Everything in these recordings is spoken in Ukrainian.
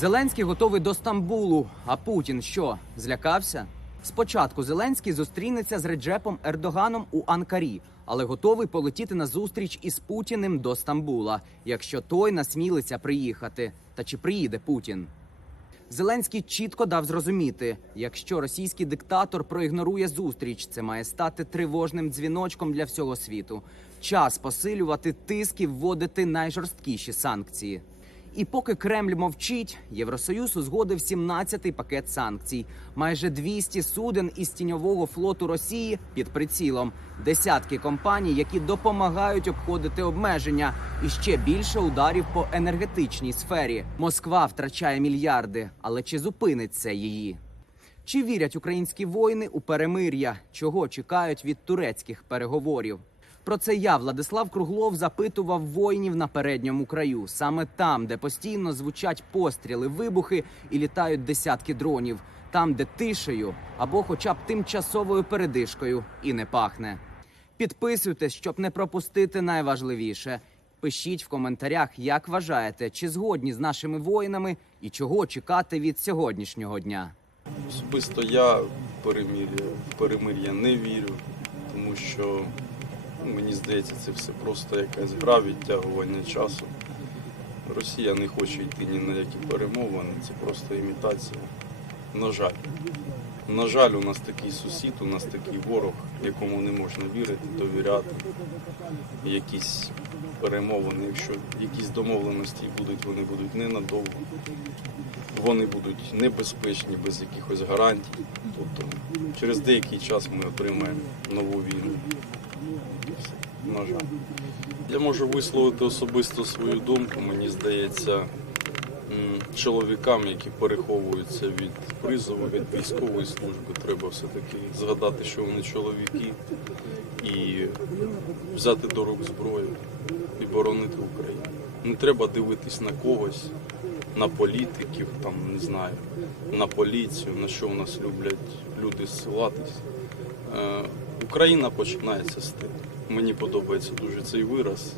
Зеленський готовий до Стамбулу. А Путін що, злякався? Спочатку Зеленський зустрінеться з Реджепом Ердоганом у Анкарі, але готовий полетіти на зустріч із Путіним до Стамбула, якщо той насмілиться приїхати. Та чи приїде Путін? Зеленський чітко дав зрозуміти, якщо російський диктатор проігнорує зустріч, це має стати тривожним дзвіночком для всього світу. Час посилювати тиск і вводити найжорсткіші санкції. І поки Кремль мовчить, Євросоюз узгодив 17-й пакет санкцій. Майже 200 суден із тіньового флоту Росії під прицілом, десятки компаній, які допомагають обходити обмеження, і ще більше ударів по енергетичній сфері. Москва втрачає мільярди, але чи зупиниться її? Чи вірять українські воїни у перемир'я? Чого чекають від турецьких переговорів? Про це я, Владислав Круглов, запитував воїнів на передньому краю, саме там, де постійно звучать постріли, вибухи і літають десятки дронів, там, де тишею або хоча б тимчасовою передишкою і не пахне. Підписуйтесь, щоб не пропустити найважливіше. Пишіть в коментарях, як вважаєте, чи згодні з нашими воїнами і чого чекати від сьогоднішнього дня. Особисто я в перемир'я, не вірю, тому що мені здається, це все просто якась гра відтягування часу. Росія не хоче йти ні на які перемовини, це просто імітація. На жаль. На жаль, у нас такий сусід, у нас такий ворог, якому не можна вірити, довіряти. Якісь перемовини, якщо якісь домовленості будуть, вони будуть ненадовго вони будуть небезпечні без якихось гарантій. Тобто через деякий час ми отримаємо нову війну. На жаль. Я можу висловити особисто свою думку. Мені здається, чоловікам, які переховуються від призову, від військової служби, треба все-таки згадати, що вони чоловіки, і взяти до рук зброю і боронити Україну. Не треба дивитись на когось, на політиків, там не знаю, на поліцію, на що у нас люблять люди ссилатись. Е, Україна починається з тим. Мені подобається дуже цей вираз,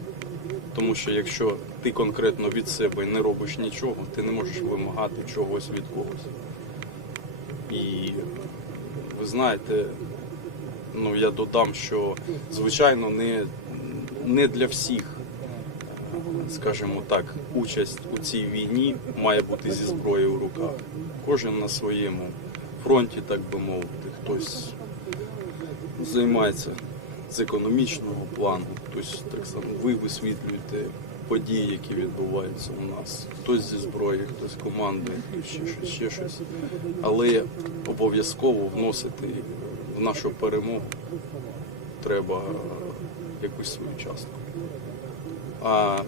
тому що якщо ти конкретно від себе не робиш нічого, ти не можеш вимагати чогось від когось. І ви знаєте, ну я додам, що звичайно не, не для всіх скажімо так, участь у цій війні має бути зі зброєю в руках. Кожен на своєму фронті, так би мовити, хтось займається з економічного плану, хтось так само ви висвітлюєте події, які відбуваються у нас. Хтось зі зброєю, хтось командою, ще щось, ще щось. Але обов'язково вносити в нашу перемогу треба якусь свою частку. А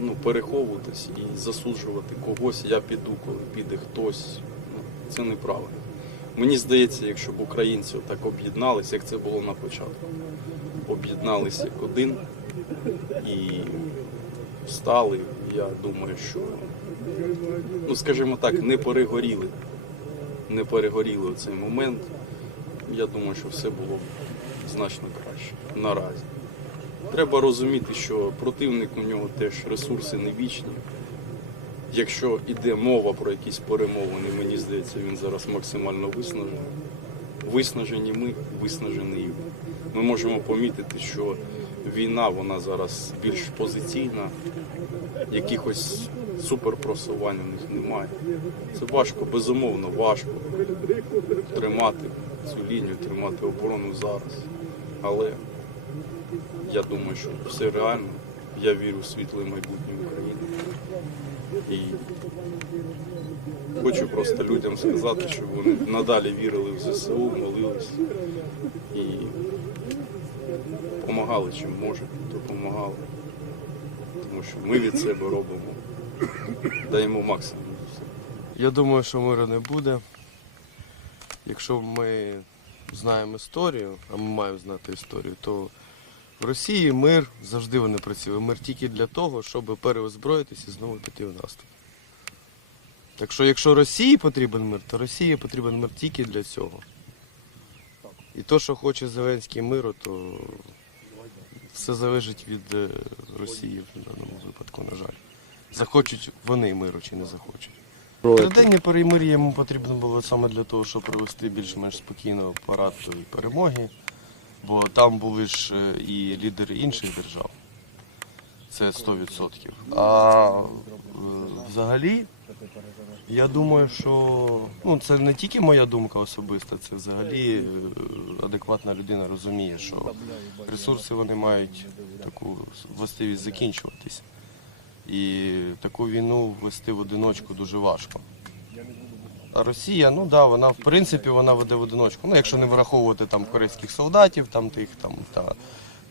ну, переховуватись і засуджувати когось, я піду, коли піде хтось. Ну, це неправильно. Мені здається, якщо б українці так об'єдналися, як це було на початку, об'єдналися як один і встали, я думаю, що, ну скажімо так, не перегоріли. Не перегоріли у цей момент. Я думаю, що все було б значно краще наразі. Треба розуміти, що противник у нього теж ресурси не вічні. Якщо йде мова про якісь перемовини, мені здається, він зараз максимально виснажений. Виснажені ми, виснажений. Ми можемо помітити, що війна вона зараз більш позиційна, якихось суперпросувань у них немає. Це важко, безумовно, важко тримати цю лінію, тримати оборону зараз. Але я думаю, що все реально. Я вірю в світле майбутнє України. І хочу просто людям сказати, щоб вони надалі вірили в ЗСУ, молились і допомагали чим можуть, допомагали. Тому що ми від себе робимо, даємо максимум. Я думаю, що миру не буде. Якщо ми знаємо історію, а ми маємо знати історію, то в Росії мир завжди вони працює. Мир тільки для того, щоб переозброїтися і знову піти в наступ. Так що, якщо Росії потрібен мир, то Росії потрібен мир тільки для цього. І то, що хоче Зеленський миру, то все залежить від е, Росії в даному випадку, на жаль. Захочуть вони миру чи не захочуть. Триденне перемир'я йому потрібно було саме для того, щоб привести більш-менш спокійно парад перемоги, бо там були ж е, і лідери інших держав. Це 100%. А е, взагалі, я думаю, що ну, це не тільки моя думка особиста, це взагалі е, адекватна людина розуміє, що ресурси вони мають таку властивість закінчуватись. І таку війну вести в одиночку дуже важко. А Росія, ну да, вона в принципі вона веде в одиночку. Ну, якщо не враховувати там корейських солдатів, там тих там та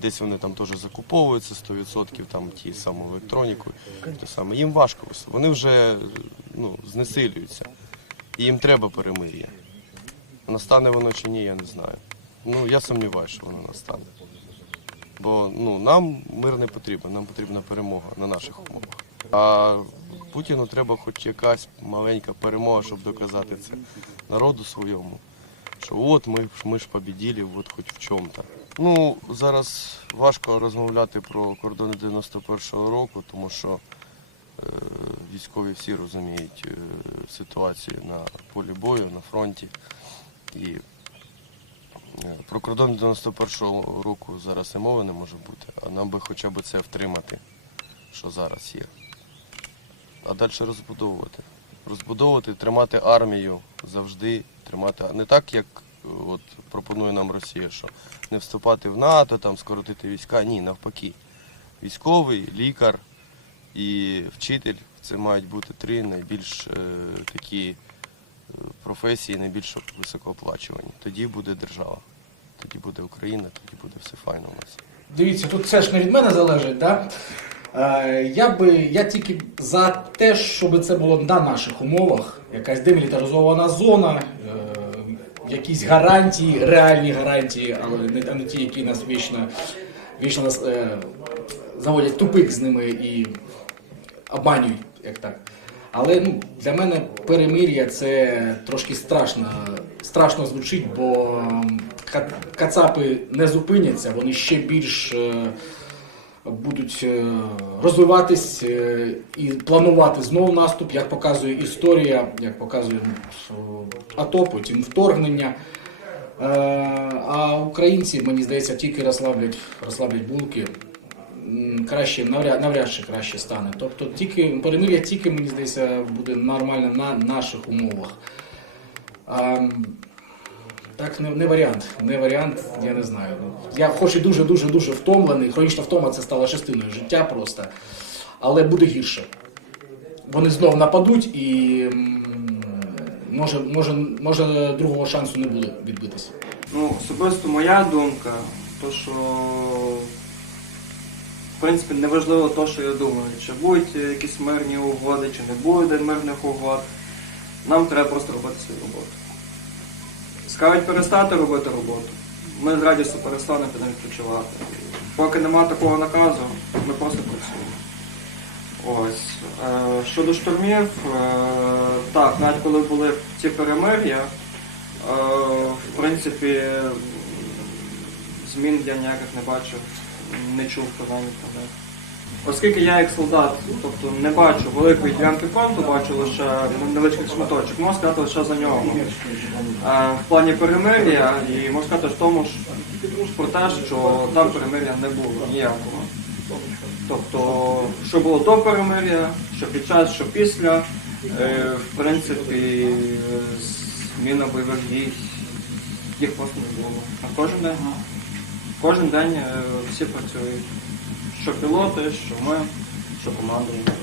десь вони там теж закуповуються 100%, там ті саму електроніку, те саме. Їм важко. Вони вже ну, знесилюються. І їм треба перемир'я. Настане воно чи ні, я не знаю. Ну, я сумніваюся, що воно настане. Бо ну, нам мир не потрібен, нам потрібна перемога на наших умовах. А Путіну треба хоч якась маленька перемога, щоб доказати це народу своєму. Що от ми, ми ж побіділи, от хоч в чому-то. Ну, зараз важко розмовляти про кордони 91-го року, тому що е, військові всі розуміють е, ситуацію на полі бою, на фронті. І Е, Про кордон 91-го року зараз і мови не може бути, а нам би хоча б це втримати, що зараз є. А далі розбудовувати. Розбудовувати, тримати армію завжди, тримати не так, як е, от пропонує нам Росія, що не вступати в НАТО, там скоротити війська. Ні, навпаки. Військовий, лікар і вчитель це мають бути три найбільш е, такі е, професії, найбільш високооплачувані. Тоді буде держава, тоді буде Україна, тоді буде все файно у нас. Дивіться, тут все ж не від мене залежить, да? Е, я би я тільки за те, щоб це було на наших умовах, якась демілітаризована зона, е, якісь гарантії, реальні гарантії, але не, ті, які нас вічно, вічно нас е, заводять тупик з ними і обманюють, як так. Але ну, для мене перемир'я це трошки страшно, страшно звучить, бо кацапи не зупиняться, вони ще більш будуть е, розвиватись е, і планувати знов наступ, як показує історія, як показує ну, АТО, потім вторгнення. Е, А українці, мені здається, тільки розслаблять, розслаблять булки. Краще навряд, навряд чи краще стане. Тобто тільки перемир'я тільки, мені здається, буде нормально на наших умовах. Так, не, не варіант. Не варіант, я не знаю. Я хоч і дуже дуже втомлений. Хронічна втома це стала частиною життя просто. Але буде гірше. Вони знов нападуть і може, може, може другого шансу не буде відбитися. Ну, особисто моя думка, то що в принципі неважливо то, що я думаю, чи будуть якісь мирні угоди, чи не буде мирних угод. Нам треба просто робити свою роботу. Скажуть перестати робити роботу. Ми з радістю перестанемо підемо відпочивати. Поки немає такого наказу, ми просто працюємо. Ось. Е, щодо штурмів, е, так, навіть коли були ці перемир'я, Е, В принципі, змін я ніяких не бачив, не чув принаймні про них. Оскільки я як солдат, тобто не бачу великої ділянки фронту, бачу лише невеличкий шматочок, можу сказати лише за нього. Е, В плані перемир'я і можу сказати в тому, ж- про те, що там перемир'я не було ніякого. Тобто, що було до перемир'я, що під час, що після, е, в принципі, зміна бойових дій, їх просто не було. А кожен день, кожен день е, всі працюють. Що пілоти, що ми, що командуємо.